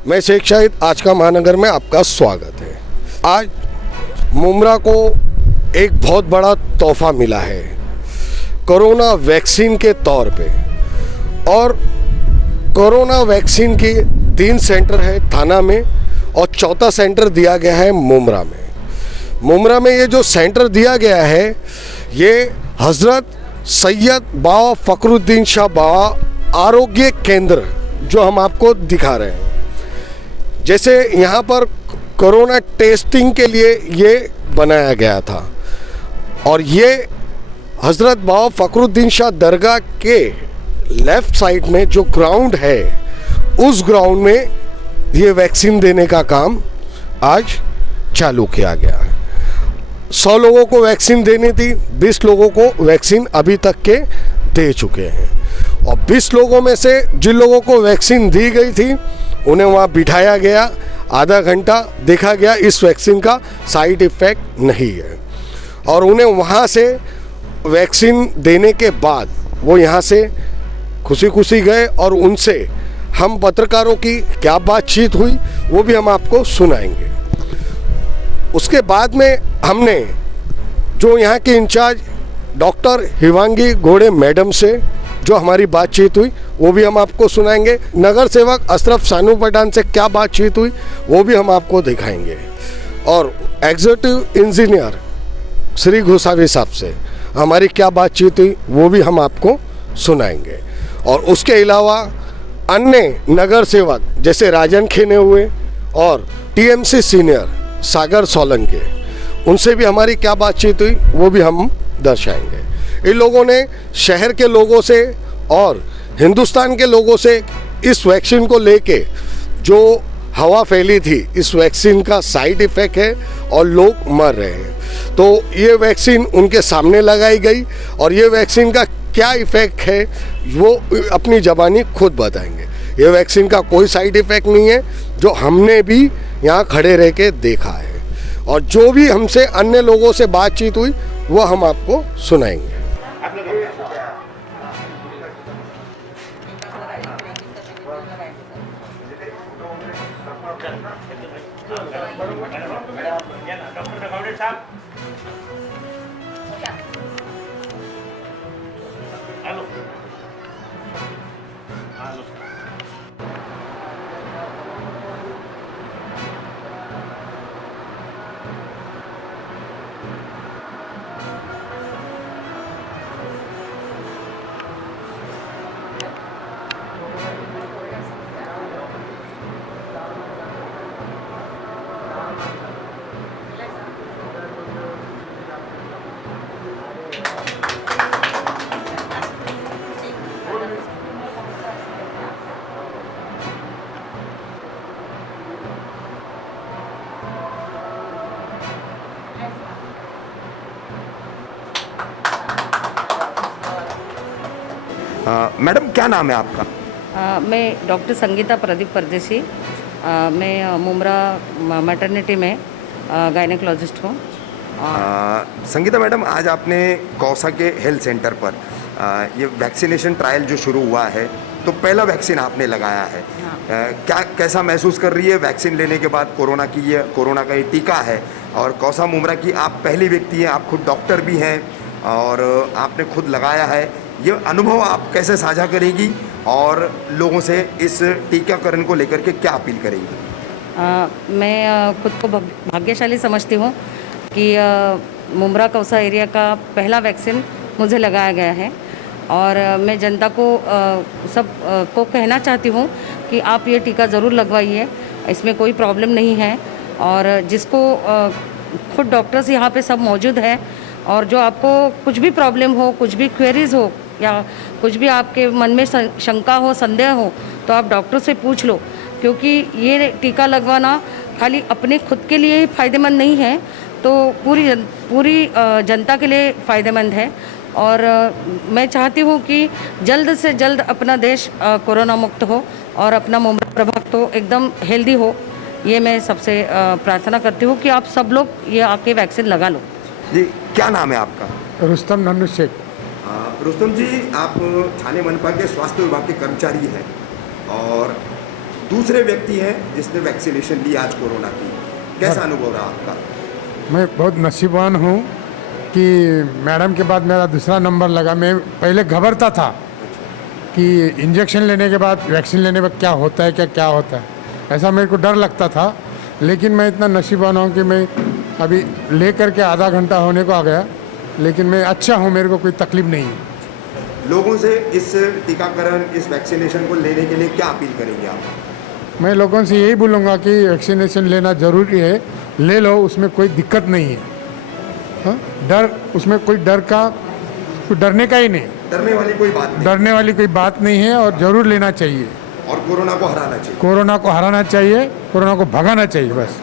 मैं शेख शाहिद, आज का महानगर में आपका स्वागत है। आज मुमरा को एक बहुत बड़ा तोहफा मिला है कोरोना वैक्सीन के तौर पे। और कोरोना वैक्सीन की 3 सेंटर है थाना में और चौथा सेंटर दिया गया है मुमरा में। मुमरा में ये जो सेंटर दिया गया है ये हज़रत सैयद बाबा फ़खरुद्दीन शाह बाबा आरोग्य केंद्र जो हम आपको दिखा रहे हैं। जैसे यहाँ पर कोरोना टेस्टिंग के लिए ये बनाया गया था और ये हज़रत बाबा फ़खरुद्दीन शाह दरगाह के लेफ़्ट साइड में जो ग्राउंड है उस ग्राउंड में ये वैक्सीन देने का काम आज चालू किया गया है। 100 लोगों को वैक्सीन देनी थी, 20 लोगों को वैक्सीन अभी तक के दे चुके हैं। और 20 लोगों में से जिन लोगों को वैक्सीन दी गई थी उन्हें वहाँ बिठाया गया, आधा घंटा देखा गया इस वैक्सीन का साइड इफ़ेक्ट नहीं है और उन्हें वहाँ से वैक्सीन देने के बाद वो यहाँ से खुशी खुशी गए। और उनसे हम पत्रकारों की क्या बातचीत हुई वो भी हम आपको सुनाएंगे। उसके बाद में हमने जो यहाँ के इंचार्ज डॉक्टर हिवांगी घोड़े मैडम से जो हमारी बातचीत हुई वो भी हम आपको सुनाएंगे। नगर सेवक अशरफ सानू पठान से क्या बातचीत हुई वो भी हम आपको दिखाएंगे। और एग्जीक्यूटिव इंजीनियर श्री गोसावी साहब से हमारी क्या बातचीत हुई वो भी हम आपको सुनाएंगे। और उसके अलावा अन्य नगर सेवक जैसे राजन खेने हुए और टीएमसी सीनियर सागर सोलंकी, उनसे भी हमारी क्या बातचीत हुई वो भी हम दर्शाएंगे। इन लोगों ने शहर के लोगों से और हिंदुस्तान के लोगों से इस वैक्सीन को लेके जो हवा फैली थी, इस वैक्सीन का साइड इफ़ेक्ट है और लोग मर रहे हैं, तो ये वैक्सीन उनके सामने लगाई गई और ये वैक्सीन का क्या इफ़ेक्ट है वो अपनी ज़बानी खुद बताएंगे। ये वैक्सीन का कोई साइड इफ़ेक्ट नहीं है जो हमने भी यहाँ खड़े रह के देखा है। और जो भी हमसे अन्य लोगों से बातचीत हुई वो हम आपको सुनाएंगे। मैडम क्या नाम है आपका? मैं डॉक्टर संगीता प्रदीप परदेसी। मैं मुमरा मैटरनिटी में गायनेकोलॉजिस्ट हूँ। संगीता मैडम, आज आपने कौसा के हेल्थ सेंटर पर ये वैक्सीनेशन ट्रायल जो शुरू हुआ है तो पहला वैक्सीन आपने लगाया है। क्या कैसा महसूस कर रही है वैक्सीन लेने के बाद? कोरोना का ये टीका है और कौसा मुमरा की आप पहली व्यक्ति हैं, आप खुद डॉक्टर भी हैं और आपने खुद लगाया है। ये अनुभव आप कैसे साझा करेगी और लोगों से इस टीकाकरण को लेकर के क्या अपील करेगी? मैं खुद को भाग्यशाली समझती हूँ कि मुमरा कौसा एरिया का पहला वैक्सीन मुझे लगाया गया है और मैं जनता को सब को कहना चाहती हूँ कि आप ये टीका ज़रूर लगवाइए, इसमें कोई प्रॉब्लम नहीं है। और जिसको खुद डॉक्टर्स यहाँ पे सब मौजूद है और जो आपको कुछ भी प्रॉब्लम हो, कुछ भी क्वेरीज हो या कुछ भी आपके मन में शंका हो, संदेह हो तो आप डॉक्टर से पूछ लो, क्योंकि ये टीका लगवाना खाली अपने खुद के लिए फ़ायदेमंद नहीं है, तो पूरी जनता के लिए फ़ायदेमंद है। और मैं चाहती हूँ कि जल्द से जल्द अपना देश कोरोना मुक्त हो और अपना मुमरा प्रभाग तो एकदम हेल्दी हो। ये मैं सबसे प्रार्थना करती हूँ कि आप सब लोग ये आके वैक्सीन लगा लो। जी, क्या नाम है आपका? रुस्तम नन्नू शेख। रुस्तम जी, आप थाने मनपा के स्वास्थ्य विभाग के कर्मचारी हैं और दूसरे व्यक्ति हैं जिसने वैक्सीनेशन ली आज कोरोना की, कैसा अनुभव रहा आपका? मैं बहुत नसीबवान हूँ कि मैडम के बाद मेरा दूसरा नंबर लगा। मैं पहले घबराता था कि इंजेक्शन लेने के बाद वैक्सीन लेने पर क्या होता है, क्या होता है, ऐसा मेरे को डर लगता था। लेकिन मैं इतना नसीबवान हूँ कि मैं अभी लेकर के आधा घंटा होने को आ गया, लेकिन मैं अच्छा हूँ, मेरे को कोई तकलीफ नहीं है। लोगों से इस टीकाकरण, इस वैक्सीनेशन को लेने के लिए क्या अपील करेंगे आप? मैं लोगों से यही बोलूँगा कि वैक्सीनेशन लेना ज़रूरी है, ले लो, उसमें कोई दिक्कत नहीं है। हाँ, उसमें कोई डरने का ही नहीं, डरने वाली कोई बात नहीं, डरने वाली कोई बात नहीं है और ज़रूर लेना चाहिए। और कोरोना को हराना चाहिए, कोरोना को हराना चाहिए, कोरोना को भगाना चाहिए बस।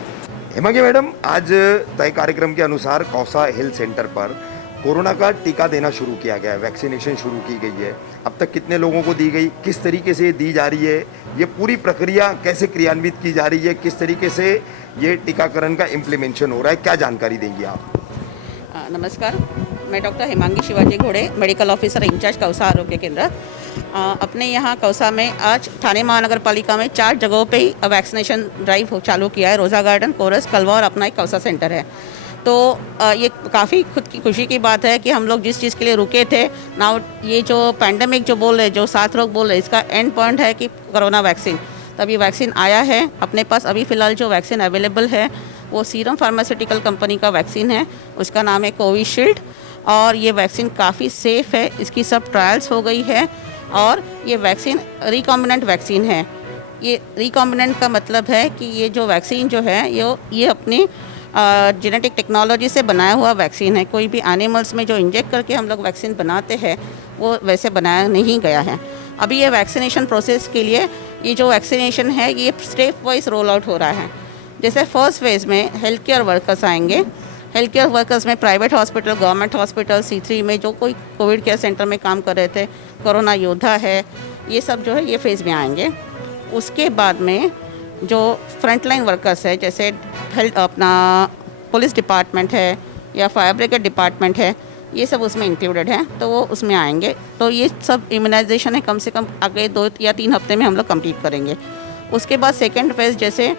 हेमांगी मैडम, आज तय कार्यक्रम के अनुसार कौसा हेल्थ सेंटर पर कोरोना का टीका देना शुरू किया गया है, वैक्सीनेशन शुरू की गई है। अब तक कितने लोगों को दी गई, किस तरीके से दी जा रही है, ये पूरी प्रक्रिया कैसे क्रियान्वित की जा रही है, किस तरीके से ये टीकाकरण का इम्प्लीमेंटेशन हो रहा है, क्या जानकारी देंगी आप? नमस्कार, मैं डॉक्टर हेमांगी शिवाजी घोड़े, मेडिकल ऑफिसर इंचार्ज कौसा आरोग्य केंद्र। अपने यहाँ कौसा में आज थाने महानगर पालिका में 4 जगहों पे ही वैक्सीनेशन ड्राइव चालू किया है। रोज़ा गार्डन, कोरस, कलवा और अपना एक कौसा सेंटर है। तो ये काफ़ी खुद की खुशी की बात है कि हम लोग जिस चीज़ के लिए रुके थे ना, ये जो पैंडमिक जो बोल रहे, जो 7 रोग बोल रहे, इसका एंड पॉइंट है कि कोरोना वैक्सीन। तब ये वैक्सीन आया है अपने पास। अभी फ़िलहाल जो वैक्सीन अवेलेबल है वो सीरम फार्मास्यूटिकल कंपनी का वैक्सीन है, उसका नाम है कोविशील्ड। और ये वैक्सीन काफ़ी सेफ़ है, इसकी सब ट्रायल्स हो गई है। और ये वैक्सीन रिकॉम्बिनेंट वैक्सीन है। ये रिकॉम्बिनेंट का मतलब है कि ये जो वैक्सीन जो है ये अपनी जेनेटिक टेक्नोलॉजी से बनाया हुआ वैक्सीन है। कोई भी एनिमल्स में जो इंजेक्ट करके हम लोग वैक्सीन बनाते हैं वो वैसे बनाया नहीं गया है। अभी ये वैक्सीनेशन प्रोसेस के लिए ये जो वैक्सीनेशन है ये स्टेप वाइज रोल आउट हो रहा है। जैसे फर्स्ट फेज़ में हेल्थ केयर वर्कर्स आएंगे। हेल्थ केयर वर्कर्स में private hospital, government hospital, C3 में जो कोई कोविड केयर सेंटर में काम कर रहे थे, कोरोना योद्धा है, ये सब जो है ये फेज़ में आएंगे। उसके बाद में जो फ्रंटलाइन वर्कर्स है, जैसे हेल्थ अपना पुलिस डिपार्टमेंट है या फायर ब्रिगेड डिपार्टमेंट है, ये सब उसमें इंक्लूडेड है, तो वो उसमें आएंगे। तो ये सब इम्यूनाइजेशन है, कम से कम अगले 2 या 3 हफ्ते में हम लोग कंप्लीट करेंगे। उसके बाद सेकेंड फेज़, जैसे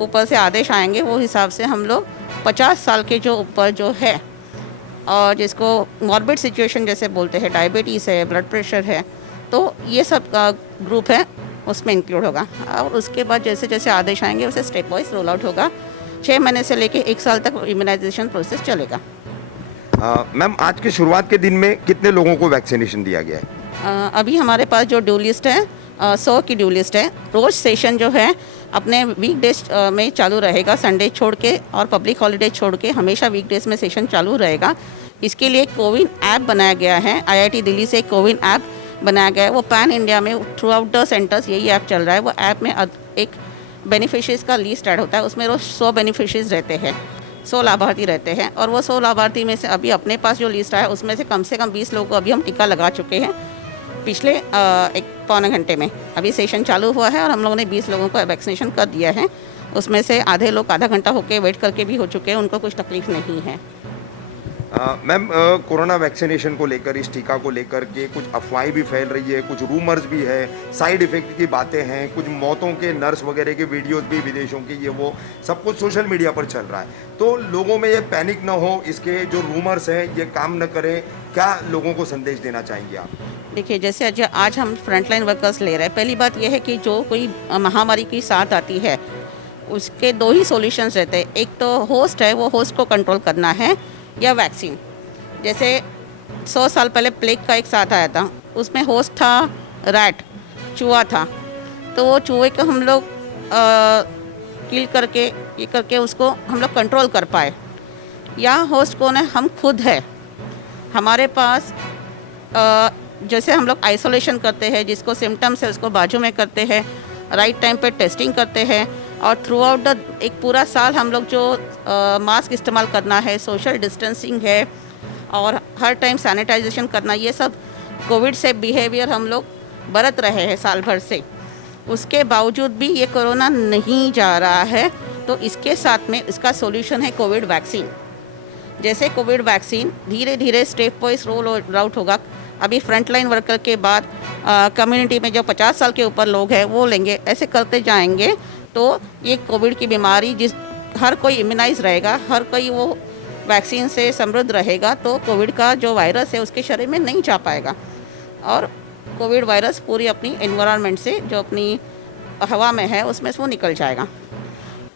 ऊपर से आदेश आएंगे वो हिसाब से हम लोग 50 साल के जो ऊपर जो है और जिसको मॉर्बिड सिचुएशन जैसे बोलते हैं, डायबिटीज़ है, ब्लड प्रेशर है, तो ये सब ग्रुप है उसमें इंक्लूड होगा। और उसके बाद जैसे जैसे आदेश आएंगे वैसे स्टेप वाइज रोल आउट होगा। 6 महीने से लेके 1 साल तक इम्यूनाइजेशन प्रोसेस चलेगा। मैम, आज के शुरुआत के दिन में कितने लोगों को वैक्सीनेशन दिया गया है? अभी हमारे पास जो ड्यू लिस्ट है 100 की ड्यू लिस्ट है। रोज़ सेशन जो है अपने वीकडेज में चालू रहेगा, संडे छोड़ के और पब्लिक हॉलीडे छोड़ के हमेशा वीकडेज में सेशन चालू रहेगा। इसके लिए कोविन ऐप बनाया गया है, IIT दिल्ली से कोविन ऐप बनाया गया है। वो पैन इंडिया में थ्रू आउट द सेंटर्स यही ऐप चल रहा है। वो ऐप में एक बेनिफिशरीज़ का लिस्ट ऐड होता है, उसमें रोज़ 100 बेनिफिशरीज़ रहते हैं, 100 लाभार्थी रहते हैं। और वो 100 लाभार्थी में से अभी अपने पास जो लिस्ट आया उसमें से कम 20 लोगों को अभी हम टीका लगा चुके हैं पिछले 1-पौने घंटे में। अभी सेशन चालू हुआ है और हम लोगों ने 20 लोगों को वैक्सीनेशन कर दिया है। उसमें से आधे लोग आधा घंटा होके वेट करके भी हो चुके हैं, उनको कुछ तकलीफ नहीं है। मैम, कोरोना वैक्सीनेशन को लेकर, इस टीका को लेकर के कुछ अफवाहें भी फैल रही है, कुछ रूमर्स भी है, साइड इफ़ेक्ट की बातें हैं, कुछ मौतों के नर्स वगैरह के वीडियोस भी विदेशों के, ये वो सब कुछ सोशल मीडिया पर चल रहा है। तो लोगों में ये पैनिक ना हो, इसके जो रूमर्स हैं ये काम न करें, क्या लोगों को संदेश देना चाहेंगे आप? देखिए, जैसे आज हम फ्रंटलाइन वर्कर्स ले रहे हैं। पहली बात यह है कि जो कोई महामारी की साथ आती है उसके 2 ही सॉल्यूशंस रहते हैं। एक तो होस्ट है, वो होस्ट को कंट्रोल करना है, या वैक्सीन। जैसे 100 साल पहले प्लेग का एक साथ आया था, उसमें होस्ट था रैट, चूहा था। तो वो चूहे को हम लोग किल करके ये करके उसको हम लोग कंट्रोल कर पाए। या होस्ट कौन है? हम खुद है। हमारे पास जैसे हम लोग आइसोलेशन करते हैं, जिसको सिम्टम्स है उसको बाजू में करते हैं, राइट टाइम पे टेस्टिंग करते हैं, और थ्रू आउट द एक पूरा साल हम लोग जो मास्क इस्तेमाल करना है, सोशल डिस्टेंसिंग है और हर टाइम सैनिटाइजेशन करना, ये सब कोविड से बिहेवियर हम लोग बरत रहे हैं साल भर से। उसके बावजूद भी ये कोरोना नहीं जा रहा है। तो इसके साथ में इसका सॉल्यूशन है कोविड वैक्सीन। जैसे कोविड वैक्सीन धीरे धीरे स्टेप वाइज रोल आउट होगा। अभी फ्रंटलाइन वर्कर के बाद कम्युनिटी में जो 50 साल के ऊपर लोग हैं वो लेंगे, ऐसे करते जाएंगे तो ये कोविड की बीमारी जिस हर कोई इम्यूनाइज रहेगा, हर कोई वो वैक्सीन से समृद्ध रहेगा, तो कोविड का जो वायरस है उसके शरीर में नहीं जा पाएगा और कोविड वायरस पूरी अपनी एनवायरनमेंट से जो अपनी हवा में है उसमें से वो निकल जाएगा।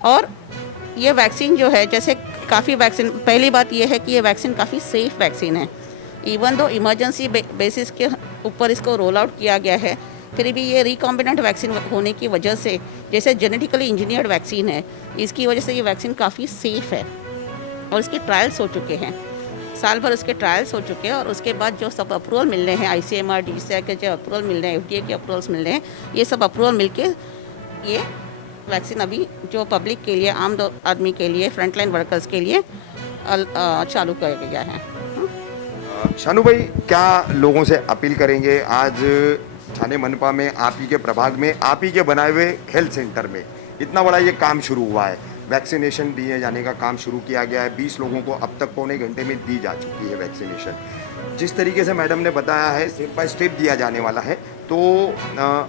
और ये वैक्सीन जो है, जैसे काफ़ी वैक्सीन, पहली बात ये है कि ये वैक्सीन काफ़ी सेफ़ वैक्सीन है। इवन दो इमरजेंसी बेसिस के ऊपर इसको रोल आउट किया गया है, फिर भी ये रिकॉम्बिनेंट वैक्सीन होने की वजह से, जैसे जेनेटिकली इंजीनियर्ड वैक्सीन है, इसकी वजह से ये वैक्सीन काफ़ी सेफ़ है और इसके ट्रायल्स हो चुके हैं, साल भर उसके ट्रायल्स हो चुके हैं और उसके बाद जो सब अप्रूवल मिल रहे हैं, ICMR, DCI के जो अप्रूवल मिल रहे हैं, FDA के अप्रूवल्स मिल रहे हैं, ये सब अप्रूवल मिलके ये वैक्सीन अभी जो पब्लिक के लिए, आम आदमी के लिए, फ्रंटलाइन वर्कर्स के लिए चालू किया गया है। शानू भाई, क्या लोगों से अपील करेंगे? आज थाने मनपा में आप ही के प्रभाग में, आप ही के बनाए हुए हेल्थ सेंटर में इतना बड़ा ये काम शुरू हुआ है, वैक्सीनेशन दिए जाने का काम शुरू किया गया है। 20 लोगों को अब तक पौने घंटे में दी जा चुकी है वैक्सीनेशन। जिस तरीके से मैडम ने बताया है, स्टेप बाय स्टेप दिया जाने वाला है, तो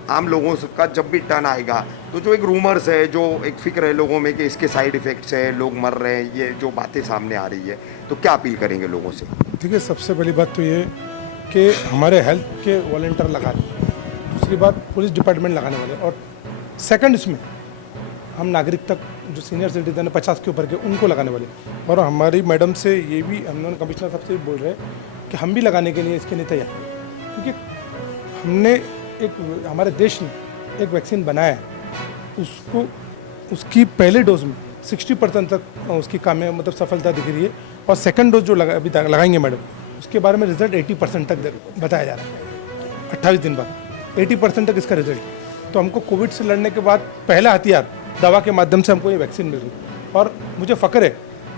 आम लोगों का जब भी टर्न आएगा तो जो एक रूमर्स है, जो एक फिक्र है लोगों में कि इसके साइड इफ़ेक्ट्स है, लोग मर रहे हैं, ये जो बातें सामने आ रही है, तो क्या अपील करेंगे लोगों से? देखिए, सबसे पहली बात तो ये कि हमारे हेल्थ के वॉलंटियर लगा रहे, दूसरी बात पुलिस डिपार्टमेंट लगाने वाले, और सेकंड इसमें हम नागरिक तक जो सीनियर सिटीजन है 50 के ऊपर के, उनको लगाने वाले। और हमारी मैडम से ये भी हम कमिश्नर साहब से भी बोल रहे हैं कि हम भी लगाने के लिए इसके लिए तैयार हैं, क्योंकि हमने हमारे देश ने एक वैक्सीन बनाया है, उसको उसकी पहले डोज में 60% तक उसकी मतलब सफलता दिख रही है, और सेकंड डोज जो अभी लगाएंगे मैडम, उसके बारे में रिजल्ट 80% तक बताया जा रहा है। 28 दिन बाद 80% तक इसका रिजल्ट। तो हमको कोविड से लड़ने के बाद पहला हथियार दवा के माध्यम से हमको ये वैक्सीन मिल रही है। और मुझे फ़ख्र है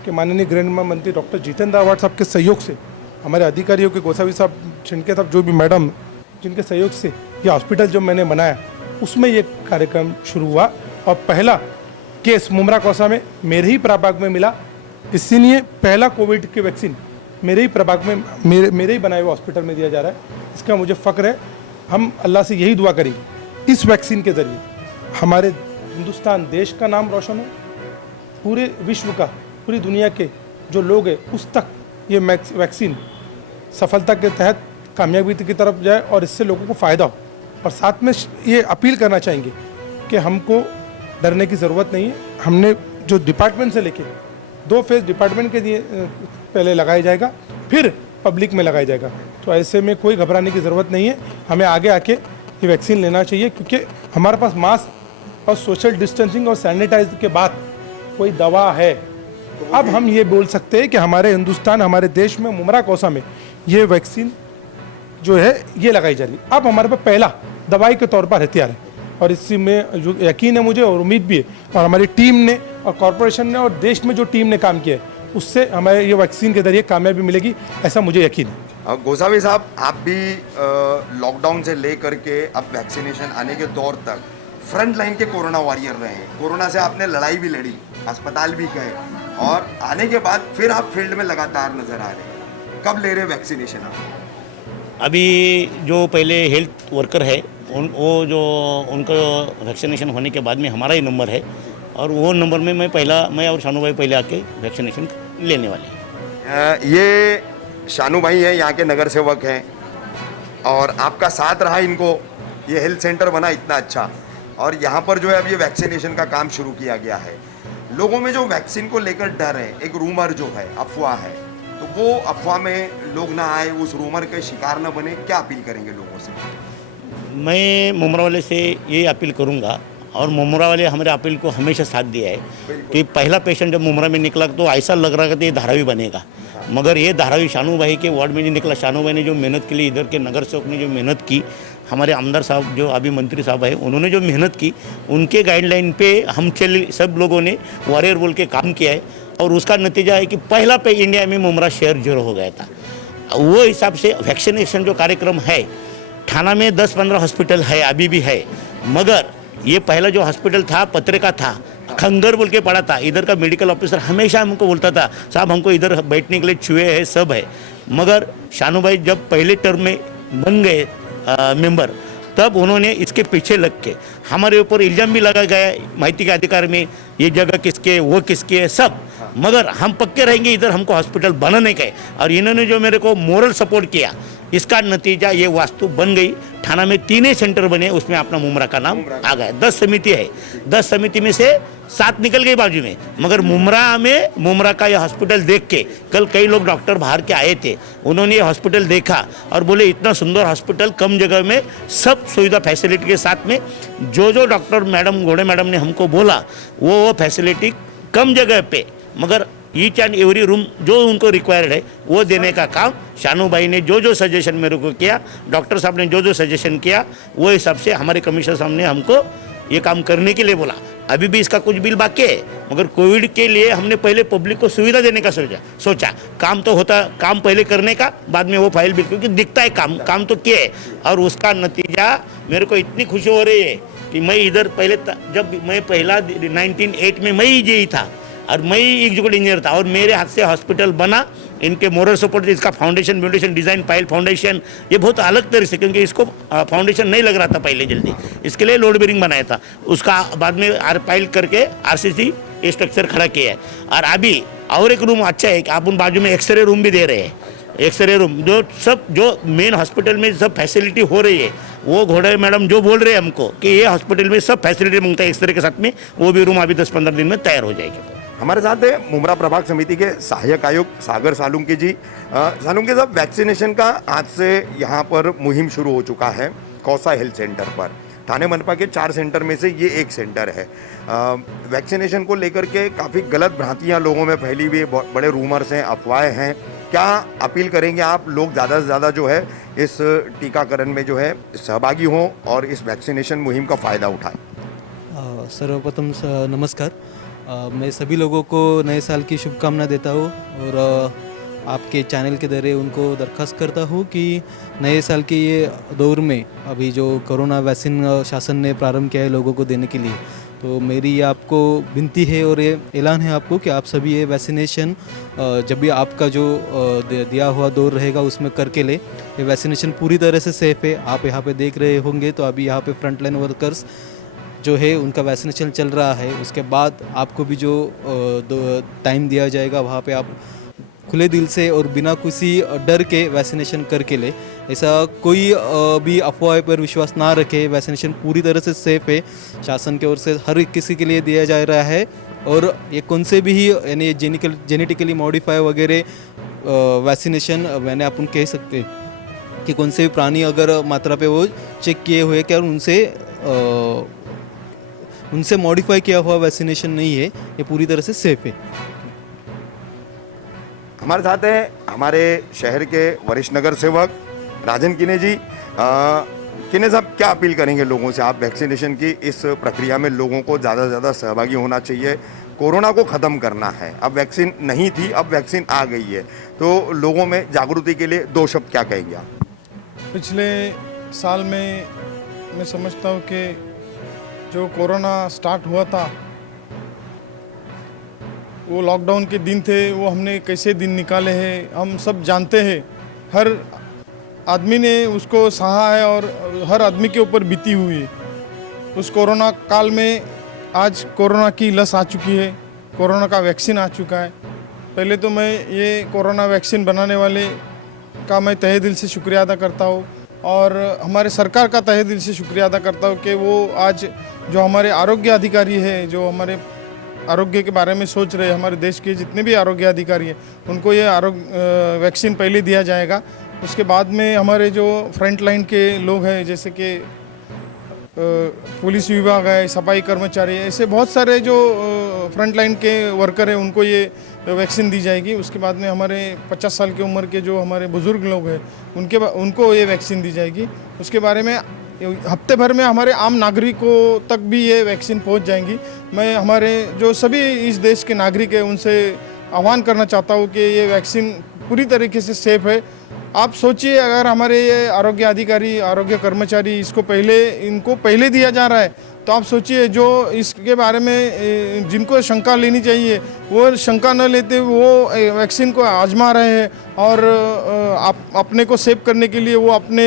कि माननीय गृह मंत्री डॉक्टर जितेंद्र आव्हाड साहब के सहयोग से, हमारे अधिकारियों के गोसावी साहब, छिनके साहब, जो भी मैडम, जिनके सहयोग से ये हॉस्पिटल जो मैंने बनाया उसमें ये कार्यक्रम शुरू हुआ। और पहला केस मुमरा कौसा में मेरे ही प्रभाग में मिला, इसीलिए पहला कोविड की वैक्सीन मेरे ही प्रभाग में, मेरे ही बनाए हुए हॉस्पिटल में दिया जा रहा है। इसका मुझे फ़ख्र है। हम अल्लाह से यही दुआ करेंगे इस वैक्सीन के ज़रिए हमारे हिंदुस्तान देश का नाम रोशन हो, पूरे विश्व का, पूरी दुनिया के जो लोग हैं उस तक ये वैक्सीन सफलता के तहत कामयाबी की तरफ जाए और इससे लोगों को फ़ायदा हो। और साथ में ये अपील करना चाहेंगे कि हमको डरने की ज़रूरत नहीं है। हमने जो डिपार्टमेंट से लेके 2 फेज़ डिपार्टमेंट के लिए पहले लगाया जाएगा, फिर पब्लिक में लगाया जाएगा। तो ऐसे में कोई घबराने की ज़रूरत नहीं है। हमें आगे आके ये वैक्सीन लेना चाहिए, क्योंकि हमारे पास मास्क और सोशल डिस्टेंसिंग और सैनिटाइज के बाद कोई दवा है। अब हम ये बोल सकते हैं कि हमारे हिंदुस्तान, हमारे देश में मुमरा कौसा में ये वैक्सीन जो है ये लगाई जा रही है। अब हमारे पास पहला दवाई के तौर पर हथियार है, और इसी में जो यकीन है मुझे और उम्मीद भी है, और हमारी टीम ने और कॉरपोरेशन ने और देश में जो टीम ने काम किया है उससे हमें ये वैक्सीन के जरिए कामयाबी मिलेगी, ऐसा मुझे यकीन है। गोसावी साहब, आप भी लॉकडाउन से लेकर के अब वैक्सीनेशन आने के दौर तक फ्रंट लाइन के कोरोना वॉरियर रहे हैं। कोरोना से आपने लड़ाई भी लड़ी, अस्पताल भी गए, और आने के बाद फिर आप फील्ड में लगातार नजर आ रहे हैं। कब ले रहे हैं वैक्सीनेशन आप? अभी जो पहले हेल्थ वर्कर है उनको वैक्सीनेशन होने के बाद में हमारा ही नंबर है, और वो नंबर में मैं और शानू भाई पहले आके वैक्सीनेशन लेने वाले हैं। ये शानू भाई हैं, यहाँ के नगर सेवक हैं, और आपका साथ रहा इनको, ये हेल्थ सेंटर बना इतना अच्छा, और यहाँ पर जो है अब ये वैक्सीनेशन का काम शुरू किया गया है। लोगों में जो वैक्सीन को लेकर डर है, एक रूमर जो है, अफवाह है, तो वो अफवाह में लोग ना आए, उस रूमर के शिकार ना बने, क्या अपील करेंगे लोगों से? मैं मुमरा वाले से ये अपील करूँगा, और मुमरा वाले हमारे अपील को हमेशा साथ दिया है कि पहला पेशेंट जब मुमरा में निकला तो ऐसा लग रहा था कि ये धारावी बनेगा, मगर ये धारावी शानू भाई के वार्ड में जो निकला। शानू भाई ने जो मेहनत के लिए, इधर के नगर सेवक ने जो मेहनत की, हमारे आमदार साहब जो अभी मंत्री साहब है उन्होंने जो मेहनत की, उनके गाइडलाइन पे हम सब लोगों ने वॉरियर बोल के काम किया है, और उसका नतीजा है कि पहला पे इंडिया में मुमरा शहर 0 हो गया था। वो हिसाब से वैक्सीनेशन जो कार्यक्रम है, थाना में 10-15 हॉस्पिटल है, अभी भी है, मगर ये पहला जो हॉस्पिटल था पत्रिका था, खंगर बोल के पड़ा था। इधर का मेडिकल ऑफिसर हमेशा हमको बोलता था साहब हमको इधर बैठने के लिए चूहे है सब है। मगर शानू भाई जब पहले टर्म में बन गए मेंबर, तब उन्होंने इसके पीछे लग के हमारे ऊपर इल्ज़ाम भी लगा गया माहिती के अधिकार में, ये जगह किसके वो किसके है सब। मगर हम पक्के रहेंगे इधर हमको हॉस्पिटल बनाने का है। और इन्होंने जो मेरे को मोरल सपोर्ट किया, इसका नतीजा ये वास्तु बन गई। थाना में 3 सेंटर बने, उसमें अपना मुमरा का नाम आ गया। 10 समिति है, 10 समिति में से 7 निकल गई बाजू में। मगर मुमरा का ये हॉस्पिटल देख के कल कई लोग डॉक्टर बाहर के आए थे, उन्होंने ये हॉस्पिटल देखा और बोले इतना सुंदर हॉस्पिटल कम जगह में सब सुविधा फैसिलिटी के साथ में। जो डॉक्टर मैडम घोड़े मैडम ने हमको बोला वो फैसिलिटी कम जगह पे मगर ईच एंड एवरी रूम जो उनको रिक्वायर्ड है वो देने का काम शानू भाई ने जो सजेशन मेरे को किया, डॉक्टर साहब ने जो सजेशन किया, वो हिसाब से हमारे कमिश्नर साहब ने हमको ये काम करने के लिए बोला। अभी भी इसका कुछ बिल बाकी है, मगर कोविड के लिए हमने पहले पब्लिक को सुविधा देने का सोचा। काम तो होता, काम पहले करने का, बाद में वो फाइल बिल, क्योंकि दिखता है काम तो किया है। और उसका नतीजा मेरे को इतनी खुशी हो रही है कि मैं इधर पहले जब मैं पहला 1908 में मैं ही जेई था और मैं ही एग्जीक्यूटिव इंजीनियर था और मेरे हाथ से हॉस्पिटल बना। इनके मोरल सपोर्ट, इसका फाउंडेशन डिज़ाइन पाइल फाउंडेशन ये बहुत अलग तरह से, क्योंकि इसको फाउंडेशन नहीं लग रहा था पहले जल्दी, इसके लिए लोड बेरिंग बनाया था। उसका बाद में पाइल करके आरसीसी ये स्ट्रक्चर खड़ा किया है। और अभी और एक रूम अच्छा है कि आप उन बाजू में एक्सरे रूम भी दे रहे हैं। एक्सरे रूम जो मेन हॉस्पिटल में सब फैसिलिटी हो रही है, वो घोड़े मैडम जो बोल रहे हैं हमको कि ये हॉस्पिटल में सब फैसिलिटी मांगता है एक्सरे के साथ में, वो भी रूम अभी 10-15 दिन में तैयार हो जाएगी। हमारे साथ है मुमरा प्रभाग समिति के सहायक आयुक्त सागर सालुंके जी। सालुंके साहब, वैक्सीनेशन का आज से यहाँ पर मुहिम शुरू हो चुका है कौसा हेल्थ सेंटर पर। थाने मनपा के 4 सेंटर में से ये एक सेंटर है। वैक्सीनेशन को लेकर के काफ़ी गलत भ्रांतियाँ लोगों में फैली हुई, बड़े रूमर्स हैं, अफवाहें हैं। क्या अपील करेंगे आप, लोग ज़्यादा से ज़्यादा जो है इस टीकाकरण में जो है सहभागी हों और इस वैक्सीनेशन मुहिम का फ़ायदा उठाएं? सर्वप्रथम नमस्कार। मैं सभी लोगों को नए साल की शुभकामना देता हूँ और आपके चैनल के ज़रिए उनको दरख्वास्त करता हूँ कि नए साल के ये दौर में अभी जो कोरोना वैक्सीन शासन ने प्रारंभ किया है लोगों को देने के लिए, तो मेरी ये आपको विनती है और ये ऐलान है आपको कि आप सभी ये वैक्सीनेशन जब भी आपका जो दिया हुआ दौर रहेगा उसमें करके ले। ये वैक्सीनेशन पूरी तरह से सेफ़ है। आप यहाँ पे देख रहे होंगे तो अभी यहाँ पे फ्रंटलाइन वर्कर्स जो है उनका वैक्सीनेशन चल रहा है। उसके बाद आपको भी जो टाइम दिया जाएगा वहाँ पे आप खुले दिल से और बिना किसी डर के वैक्सीनेशन करके ले। ऐसा कोई भी अफवाह पर विश्वास ना रखे। वैक्सीनेशन पूरी तरह से सेफ़ है, शासन की ओर से हर किसी के लिए दिया जा रहा है। और ये कौन से भी यानी जेनेटिकली मॉडिफाई वगैरह वैक्सीनेशन मैंने अपन कह सकते कि कौन से भी प्राणी अगर मात्रा पे वो चेक किए हुए क्या उनसे मॉडिफाई किया हुआ वैक्सीनेशन नहीं है, ये पूरी तरह से सेफ है। हमारे साथ हैं हमारे शहर के वरिष्ठ नगर सेवक राजन किने जी। किने साहब, क्या अपील करेंगे लोगों से आप? वैक्सीनेशन की इस प्रक्रिया में लोगों को ज़्यादा से ज़्यादा सहभागी होना चाहिए, कोरोना को ख़त्म करना है। अब वैक्सीन नहीं थी, अब वैक्सीन आ गई है, तो लोगों में जागृति के लिए 2 शब्द क्या कहेंगे आप? पिछले साल में मैं समझता हूँ कि जो कोरोना स्टार्ट हुआ था, वो लॉकडाउन के दिन थे, वो हमने कैसे दिन निकाले हैं हम सब जानते हैं। हर आदमी ने उसको सहा है और हर आदमी के ऊपर बीती हुई है। उस कोरोना काल में आज कोरोना की लस आ चुकी है, कोरोना का वैक्सीन आ चुका है। पहले तो मैं ये कोरोना वैक्सीन बनाने वाले का मैं तहे दिल से शुक्रिया अदा करता हूँ और हमारे सरकार का तहे दिल से शुक्रिया अदा करता हूँ कि वो आज जो हमारे आरोग्य अधिकारी है, जो हमारे आरोग्य के बारे में सोच रहे, हमारे देश के जितने भी आरोग्य अधिकारी हैं उनको ये वैक्सीन पहले दिया जाएगा। उसके बाद में हमारे जो फ्रंट लाइन के लोग हैं, जैसे कि पुलिस विभाग है, सफाई कर्मचारी, ऐसे बहुत सारे जो फ्रंट लाइन के वर्कर हैं उनको ये वैक्सीन दी जाएगी। उसके बाद में हमारे 50 साल की उम्र के जो हमारे बुज़ुर्ग लोग हैं उनको ये वैक्सीन दी जाएगी। उसके बारे में हफ्ते भर में हमारे आम नागरिकों तक भी ये वैक्सीन पहुंच जाएंगी। मैं हमारे जो सभी इस देश के नागरिक हैं उनसे आह्वान करना चाहता हूं कि ये वैक्सीन पूरी तरीके से सेफ़ है। आप सोचिए, अगर हमारे ये आरोग्य अधिकारी, आरोग्य कर्मचारी इनको पहले दिया जा रहा है तो आप सोचिए जो इसके बारे में जिनको शंका लेनी चाहिए वो शंका न लेते वो वैक्सीन को आजमा रहे हैं और अपने को सेव करने के लिए वो अपने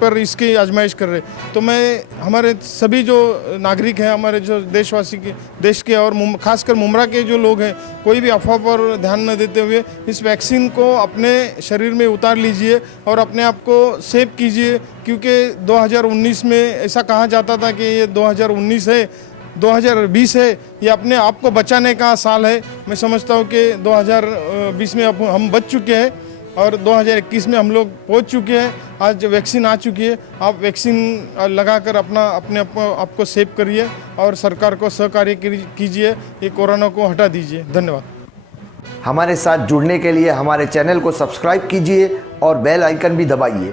पर इसकी आजमाइश कर रहे हैं। तो मैं हमारे सभी जो नागरिक हैं, हमारे जो देशवासी के देश के और खासकर मुमरा के जो लोग हैं, कोई भी अफवाह पर ध्यान न देते हुए इस वैक्सीन को अपने शरीर में उतार लीजिए और अपने आप को सेव कीजिए, क्योंकि 2019 में ऐसा कहा जाता था कि ये 2019 है, 2020 है, ये अपने आप को बचाने का साल है। मैं समझता हूँ कि 2020 में अब हम बच चुके हैं और 2021 में हम लोग पहुँच चुके हैं। आज वैक्सीन आ चुकी है, आप वैक्सीन लगाकर अपने आप को सेव करिए और सरकार को सहकार्य कीजिए, ये कोरोना को हटा दीजिए। धन्यवाद। हमारे साथ जुड़ने के लिए हमारे चैनल को सब्सक्राइब कीजिए और बेल आइकन भी दबाइए।